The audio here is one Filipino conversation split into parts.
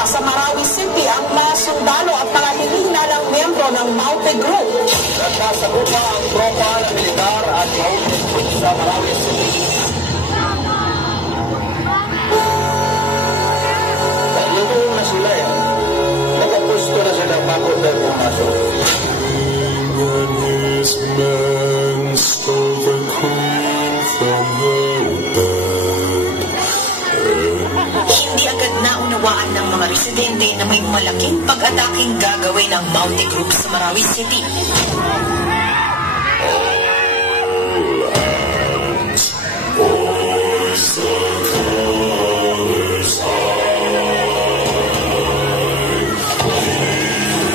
Papa sa Marawi City ang mga sundalo at mga hinihinanang miyembro ng Maute Group. Nagsasagupa ang tropa ng militar at Maute Group sa Marawi City. Nagluto na sila yan. Nakapusto na sila bago tayo pumasok. When his men stole the queen from her bed. Hindi agad naunawaan ng mga residente na may malaking pag-ataking gagawin ng Maute Group sa Marawi City.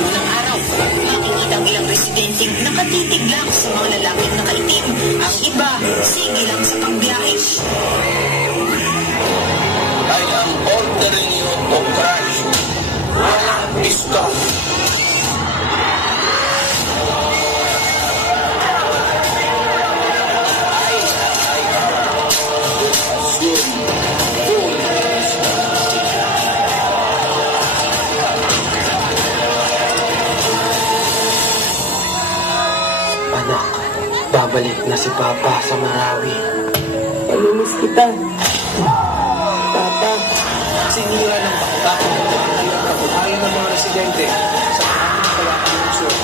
Unang araw, makikita ang ilang residenteng nakatitig lang sa mga lalaking nakaitim. Ang iba, sige lang sa pagbiyahe. I am ordering you to crash. Walang pisto. Anak, babalik na si Papa sa Marawi. Palinis kita. Papa. Sinira ng bakbakan ang nagkabuhayan ng mga residente sa maraming kalaking lungsod.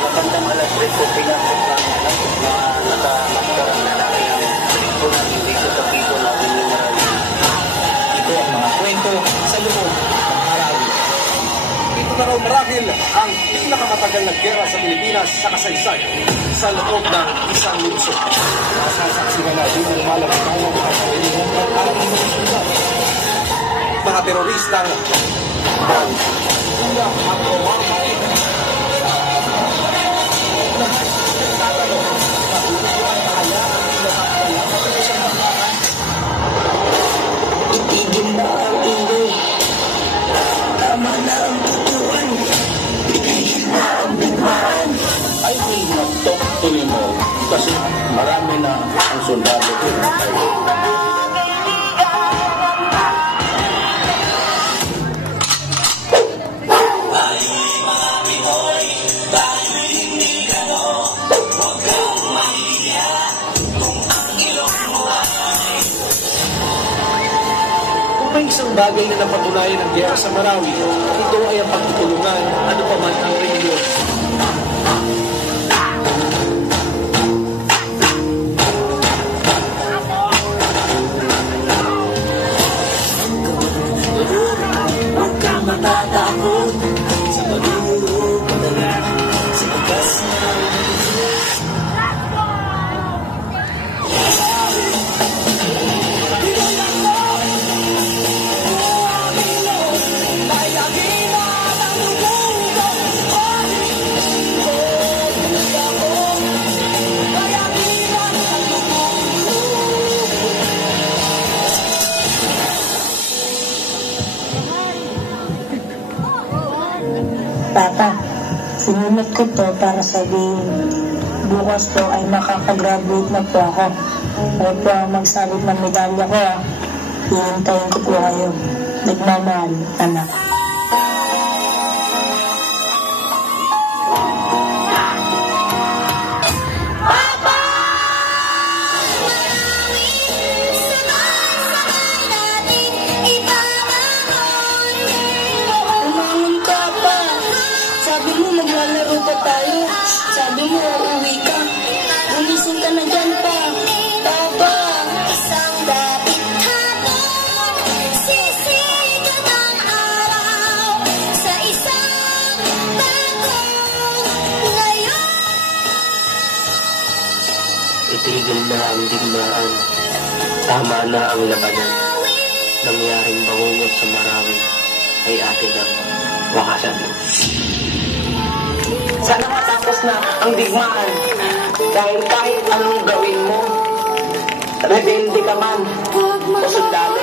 Matandang alas 3 ko pinapagpapalang na nakamaskarang lalaki ang trito na hindi ko kapito natin yung Marawi. Ito ang mga kwento sa loob ng Marawi. Ito na raw marahil ang pinakamatagal na gera sa Pilipinas sa kasaysayan sa loob ng isang lungsod. Masasaksihan natin ang malabang ng mga kailangan ng ating mga sundan. Mga teroristang ulang ang umamay. Itigil na ang ingay. Tama na ang tutuan. Itigil na ang bigmaan. I will not talk to you more kasi marami na ang sundalo ko. May isang bagay na napatunayan ng gera sa Marawi, ito ay ang pagtutulungan ano pa man ang reliyon. Huwag kang matatakot sa pag-uulog sa bagas ng Papa, sinunod ko to para sabihin, bukas po ay makakagraduate na po ako. Huwag po ang magsalit ng medalya ko ha. Hihintayin ko po kayo. Nagmamahal, anak. Sabi mo maglalaro pa tayo. Sabi mo uuwi ka. Gumising ka na dyan pa. Papa. Isang dapit hapon, sisikat ang araw sa isang bagong ngayon. Itigil na ang digmaan. Tama na ang labanan. Nangyaring bangungot sa Marawi ay atin ang wakasan. Sana matapos na ang digmaan. Dahil kahit anong gawin mo, rebelde ka man o sundalo.